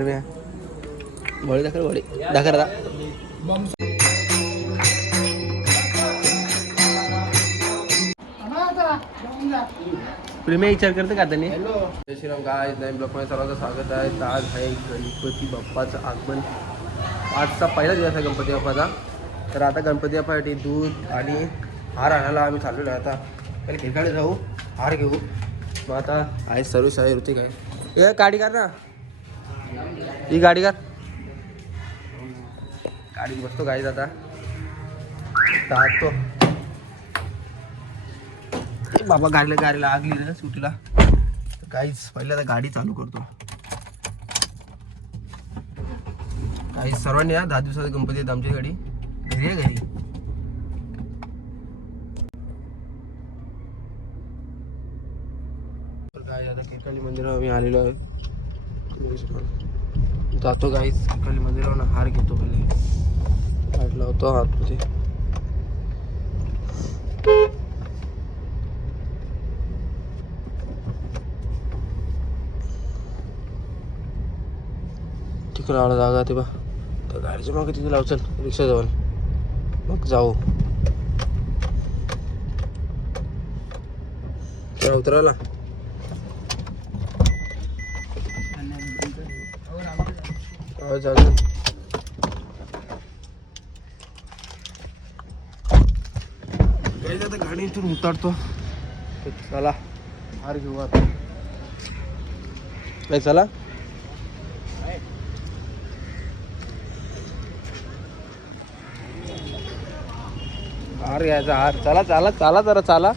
वडी दाखल वडी दाखल प्रेमी विचार करते का त्यांनी. जय श्रीराम गाय नवीन ब्लॉगमध्ये सर्वांचं स्वागत आहे. तर आज आहे गणपती बाप्पाचं आगमन. आजचा पहिला दिवस आहे गणपती बाप्पाचा. तर आता गणपती बाप्पासाठी दूध आणि हार आणायला आम्ही चाललेलो आहे. आता पहिले खिरकाडे जाऊ, हार घेऊ. मग आता आहे सर्विस आहे ऋतिक आहे. हे गाडी कर ना, ही गाडी कर. गाडी बसतो गाईज आता तो बाबा गाडीला आग लिहिलं सुटीला. काहीच पहिले आता गाडी चालू करतो. काही सर्वांनी या 10 दिवसाचा गणपती आहेत आमची गाडी घरी आहे घरी. तर काय आता केकाली मंदिरावर आम्ही आलेलो आहे. जातो गाईच केकाली मंदिरावर हार घेतो. पहिले हार लावतो हातमध्ये. तिकडे आला जागा ते बा त्या गाडीच्या मागे तिथे लाव. चल रिक्षा जाऊन मग जाऊ. चला उतरायला. आता गाडी इथून उतरतो. चला हार घेऊ आता. नाही चला हार घ्यायचा. हार चला चला चला जरा चाला.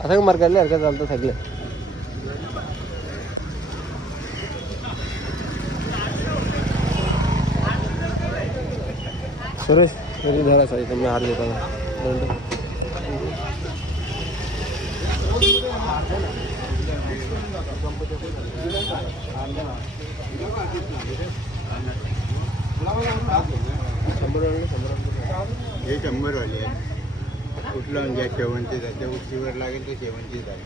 असं मरगायला हरकत चालतं सगळे. सुरेश तरी धरा साहित्य मी हार घेतो. हे 100 वाले आहे. कुठलं घ्या शेवंती त्याच्या उशीवर लागेल ते शेवंती झाली.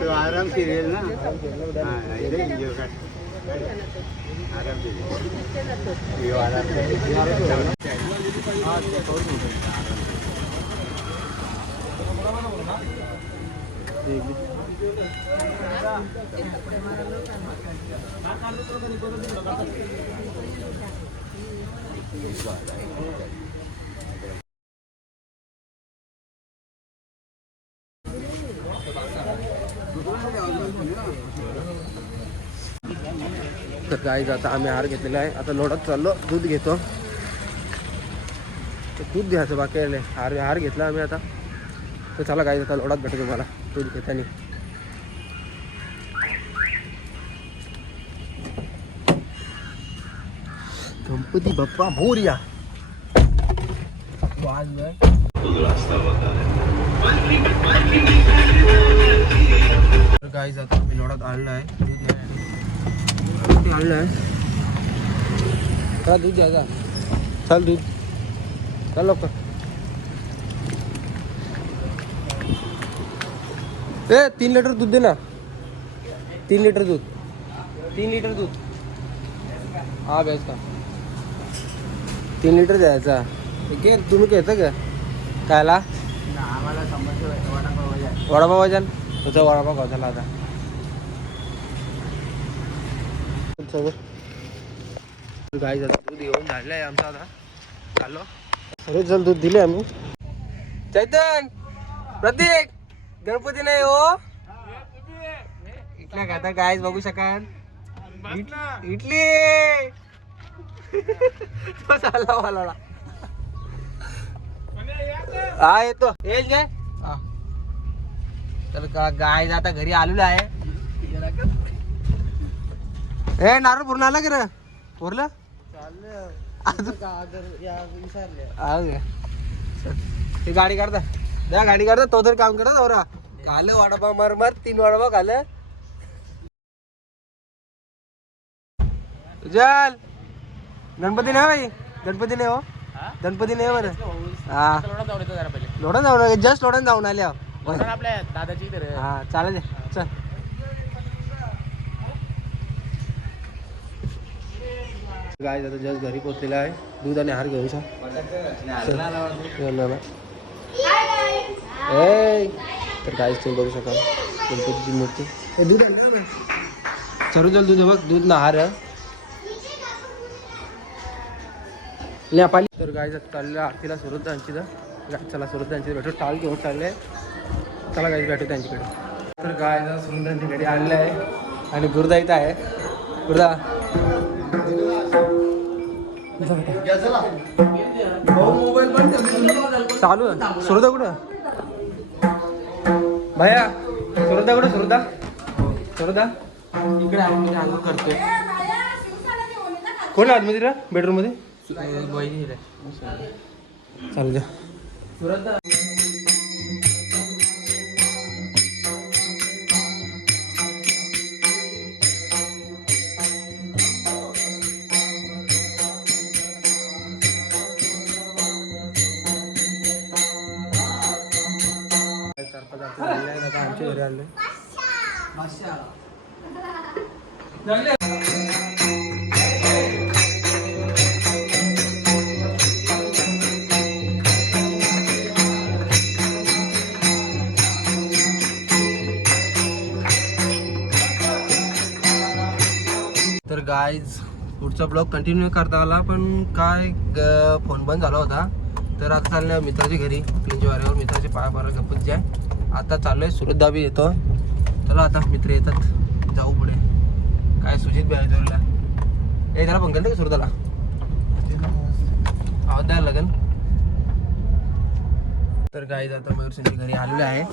तो आरामशीर येईल ना. तर गाईज आता आम्ही हार घेतलेला आहे. आता लोढत चाललो. दूध घेतो. दूध घ्यायचं बाकी आहे. हार घेतला आम्ही आता. तर चला गाईज आता लोढत भेटतो तुम्हाला दूध घेताना. गणपती बाप्पा मोरया. गाईज आता मी लोढत आणलं आहे. दूध आणलं आहे. चला दूध घ्यायचा. चल दूध चल लवकर. ए 3 लिटर दूध दे ना. 3 लिटर दूध. 3 लिटर दूध. हा बेस का 3 लिटर द्यायचा. ठीक आहे. तुम्ही घेता का कायला. आम्हाला वडापाव वजन तुझा वडापाव खाऊ. झाला आता गाई जातं. दूध येऊन झालेलं आहे आमचा. आता चाललो. अरे चल दूध दिले आम्ही. चैतन प्रतीक गणपती नाही हो. इथल्या खाता गायच बघू शकाल. इडली चालला वाला. हा येतो येईल काय. तर गाय आता घरी आलेलो आहे. ए नारळ पूर्ण आला की रे. पोरलं गाडी काढता द्या. गाडी काढता तो तरी काम करत. औरा खाल वडापाव मार 3 वडापाव खाल. चल गणपती नाही भाई. गणपती नाही हो. गणपती नाही बरं. हा लोढा जाऊन जस्ट लोढा जाऊन आले. आपल्या दादाची. हा चालेल चल. गाय आता जस्ट घरी पोचलेला आहे. दूध आणि हार घेऊन सांग. तर गायच तुम्ही बघू शकाल गणपतीची मूर्ती. दूध चरू चल दूध बघ दूध ना हार पाणी. तर गाय चाललेलं आरतीला सुरतदांची चला सुरतदांची भेटू. टाल घेऊन चालले चला गाय भेटू त्यांच्याकडे. तर गाय सुरतदांच्या घरी आणलं आहे आणि गुरुदा इथं आहे. गुरुदा चालू आहे. सुरदा कुठं भैया सुरदा कुठं सुरदा सुरदा इकडे आम्ही अंग करतोय. कोण आतमध्ये रे बेडरूम मध्ये चालू द्या. सुरदा आमच्या घरी आले. तर गाईज पुढचा ब्लॉग कंटिन्यू करता आला पण काय फोन बंद झाला होता. तर आता चाललं मित्राच्या घरी आपल्या वाऱ्यावर मित्राचे पाय पारा गप्पत आहे. आता चाललोय सुरतदा बी येतो. चला आता मित्र येतात जाऊ पुढे. काय सुजित बेळजोरला त्याला पण का सुरताला आवाज द्यायला लागेल. तर गाईज आता मयूरसिंगच्या घरी आलेले आहे.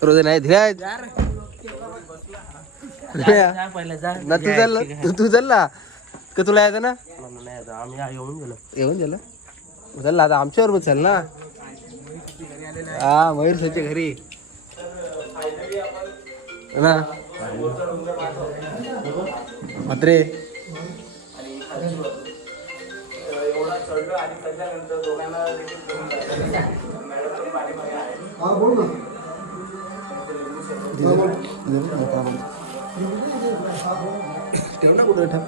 सर्वजण आहे धीरज ना तू चालला तू चालला का तुला यायचं ना. आम्ही येऊन गेलं चालला आता आमच्याबरोबर चाल ना. हा मयूर सरच्या घरी ना मात्रे. ठेव ना कुठं ठेव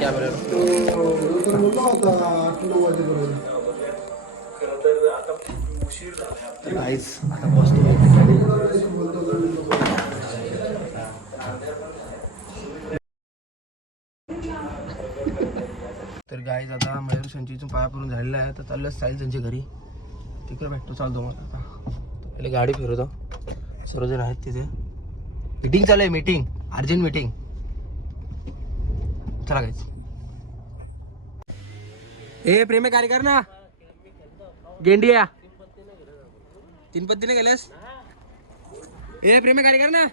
कॅमेरा. आता बसतो. तर गाईज आता मयूर संचीतून पाया पडून झालेला आहे. तर चाललं साईल त्यांच्या घरी तिकडे भेटतो. चालतो मला आता पहिले गाडी फिरवतो. सर्वजण आहेत तिथे. मीटिंग चालू आहे मीटिंग अर्जंट मीटिंग. चला गाईज. ए प्रेमे कार्य कर ना गेंडिया 3 पत्तीने गेलेस. ए प्रेमे कार्य कर ना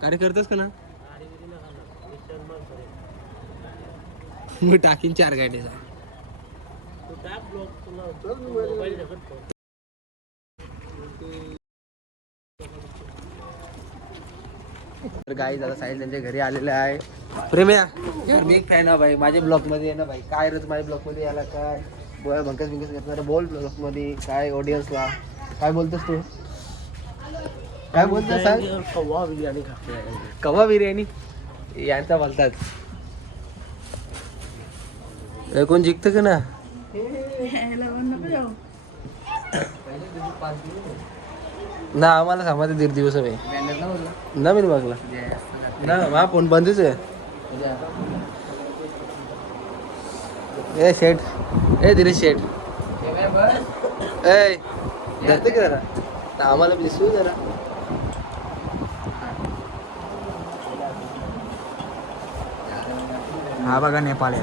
कार्य करतोस का ना. मी टाकीन 4 गाडीचा. तर गाईज आता साहिल त्यांच्या घरी आलेले आहे. प्रेम्या यार मी एक फॅन आहे भाई. माझ्या ब्लॉग मध्ये आहे ना भाई. काय रे माझ्या ब्लॉग मध्ये याला काय भंकस बिंकस घेतणार बोल ब्लॉग मध्ये काय ऑडियन्सला काय बोलतोस तू. काय बोलतोस सांग. कव्वा बिर्याणी कव्वा बिर्याणी यांचा बोलतात. कोण जिंकतं का ना. ना आम्हाला सांगा 1.5 दिवस आहे ना. मी बघला ना मा फोन बंदच आहे. ए शेट ए धीरेश शेट ए धरते का जरा ना आम्हाला दिसू जरा. हा बघा Nepali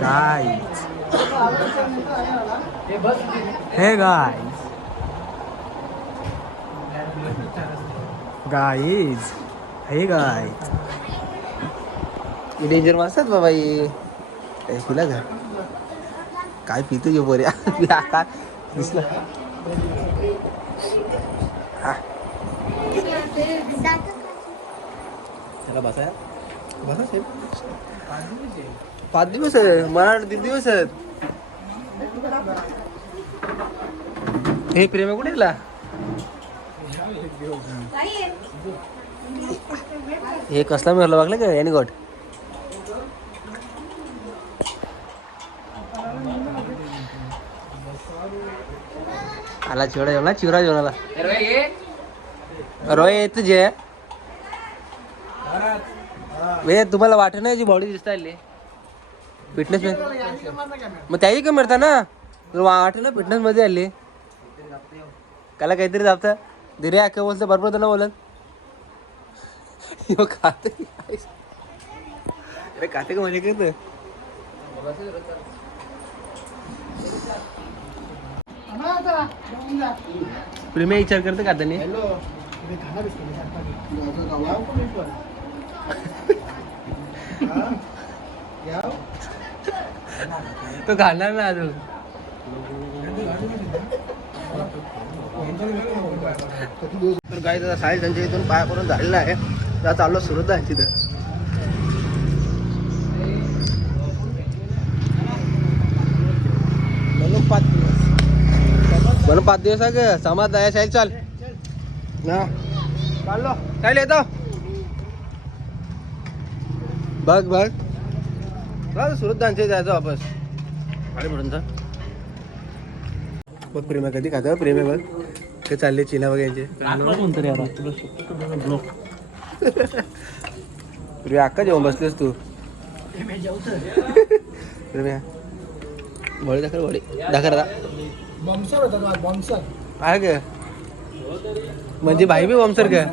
guys. Hey guys. Guys. Hey guys. Danger माणसात बाबा हे तुला का काय पितो जो बऱ्या काय दिसलं. चला बसा 5 दिवस आहे मला 1.5 दिवस आहेत. हे प्रेम कुठे गेला? हे कसला मिळालं बघलं का याने गोट आला चिवडा जेवला चिवरा जेवणाला रोय येत जे तुम्हाला वाटत नाही जी बॉडी दिसता फिटनेस मग त्याही कमी मिळता ना वाटत ना फिटनेस मध्ये आली त्याला काहीतरी जापतं दिरे अख्खं बोलतं बरोबर तर ना बोलत खाते अरे खाते का म्हणजे काय प्रेमी विचार करते का त्यांनी तो घालणार ना अजून तर काय तर साहिल त्यांच्या इथून पाया करून झालेला आहे त्या चाललो सुरत आहे तिथं म्हणून 5 दिवस आहे का समाज आहे साहिल चाल ना चाललो साहिल येतो बघ बघ सुरत त्यांचे जायचं वापस गाडीपर्यंत बघ प्रेमा कधी खातं प्रेमे बघ ते चालले चिना बघ यांचे प्रिया अक्का जेवण बसलेस तू प्रेम्या बळी दाखल बळी दाखल आहे का म्हणजे भाई बी बॉम्सर का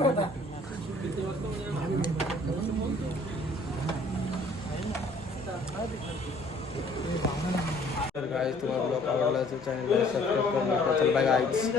तर गाईज तुम्हाला ब्लॉग आवडला असेल चॅनलला सबस्क्राईब करून टाका. चल बाय गाईज.